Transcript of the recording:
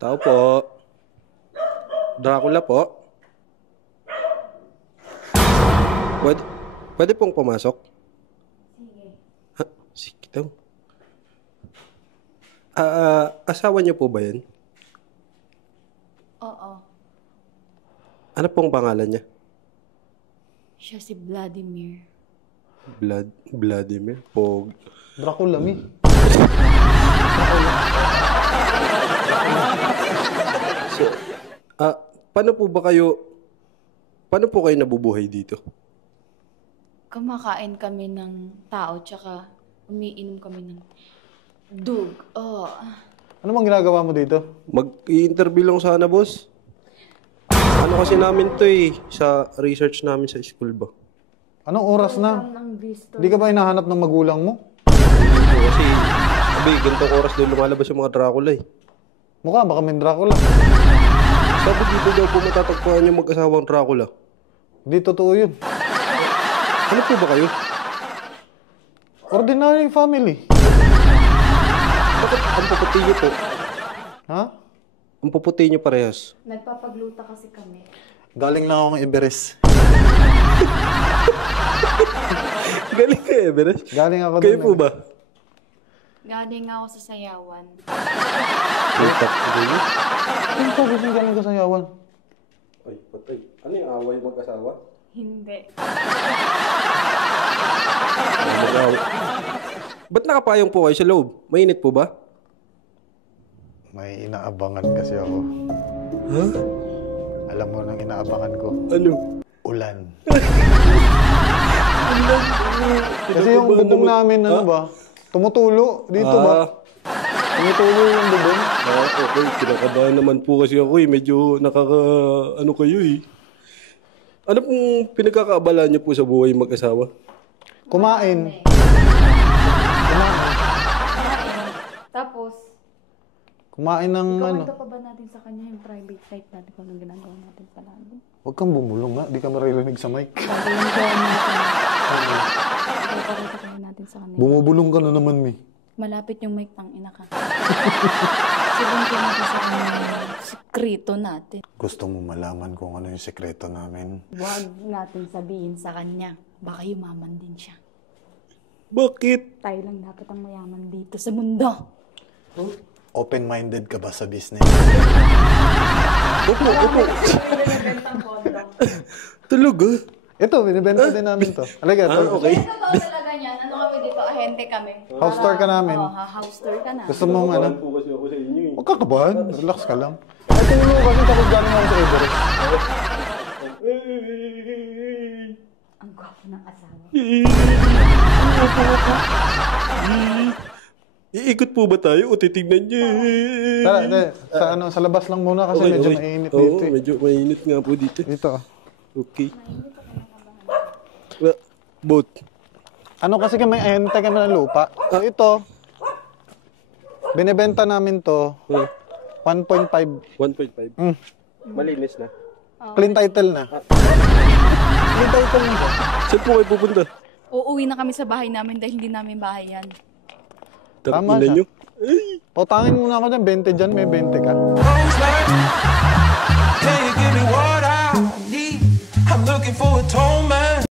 Tao po. Dracula po. Pwede pong pumasok? Sige. Ha? Sige daw. Asawa niyo po ba yan? Oo. Ano pong pangalan niya? Siya si Vladimir. Vladimir? Pog. Dracula, mi. So, paano po kayo nabubuhay dito? Kumakain kami ng tao, tsaka umiinom kami ng dug. Ano bang ginagawa mo dito? Mag-i-interview lang sana, boss. Ano kasi namin to sa research namin sa school ba? Anong oras na? Ng visto. Hindi ka ba hinahanap ng magulang mo? Kasi, ganitong oras doon lumalabas yung mga Dracula Mukha, baka may Dracula. Sabi dito daw po matatagpuan yung mag-asawang Dracula. Hindi totoo yun. Ano po ba kayo? Ordinary family. Bakit ang puputi niyo po? Ha? Ang puputi niyo parehas. Nagpapagluta kasi kami. Galing na akong Everest. Galing ka, Everest? Galing ako Kayo dun, po ba? Galing ako sa sayawan. Ano sabi mo galing ka sa yawan? Ay, patay. Ano yung away mag-asawa? Hindi. Ba't nakapayong po kayo sa loob? Mainit po ba? May inaabangan kasi ako. Ha? Alam mo nang inaabangan ko? Ano? Ulan. Kasi yung bubong namin, ano ba? Tumutulo dito ba? Tumutulo yung bubong. Okay. Kinakabahan naman po kasi ako Medyo ano kayo Ano pong pinagkakaabala niyo po sa buhay mag-asawa? Kumain. Tapos, Kumain ng ano. ikaw pa ba natin sa kanya yung private life natin kung anong ginagawa natin palagi? Huwag kang bumulong nga. Di ka maririnig sa mic. Bago yung gawin natin. Ipapakita natin sa kanya. Bumubulong ka na naman, Mi. Malapit yung mic, tang ina ka. Sabihin ko natin sa kanya yung sekreto natin. Gusto mo malaman kung ano yung sekreto namin? Huwag natin sabihin sa kanya. Baka yumaman din siya. Bakit? Tayo lang dapat ang mayaman dito sa mundo. Open-minded ka ba sa business? Opo. Talaga? Ito, binibenta din namin to. Alaga, ito. Okay. Ito ba talaga niyan? Ano kami dito? Ahente kami. House tour ka namin. House tour ka na. Gusto mo ano? po kasi ako sa inyo Huwag ka kabahan. Relax ka lang. Ay, tingin mo kasi tapos galing ako sa Everest. Ang gwapo ng asawa. Iikot po ba tayo o titignan niyo? Tara, sa labas lang muna kasi medyo mainit dito. Oo, medyo mainit nga po dito. Dito. Okay. Boat. Ano kasi kami ahente kami ng lupa. So ito, binibenta namin to 1.5. 1.5. Malinis na. Clean title na. Clean title na siya. Saan po kayo pupunta? Uuwi na kami sa bahay namin dahil hindi namin bahay yan. Tama siya. Nyo? Pautangin muna ako dyan, 20 dyan, may 20 ka. Can you give me what I need? I'm looking for a tone man.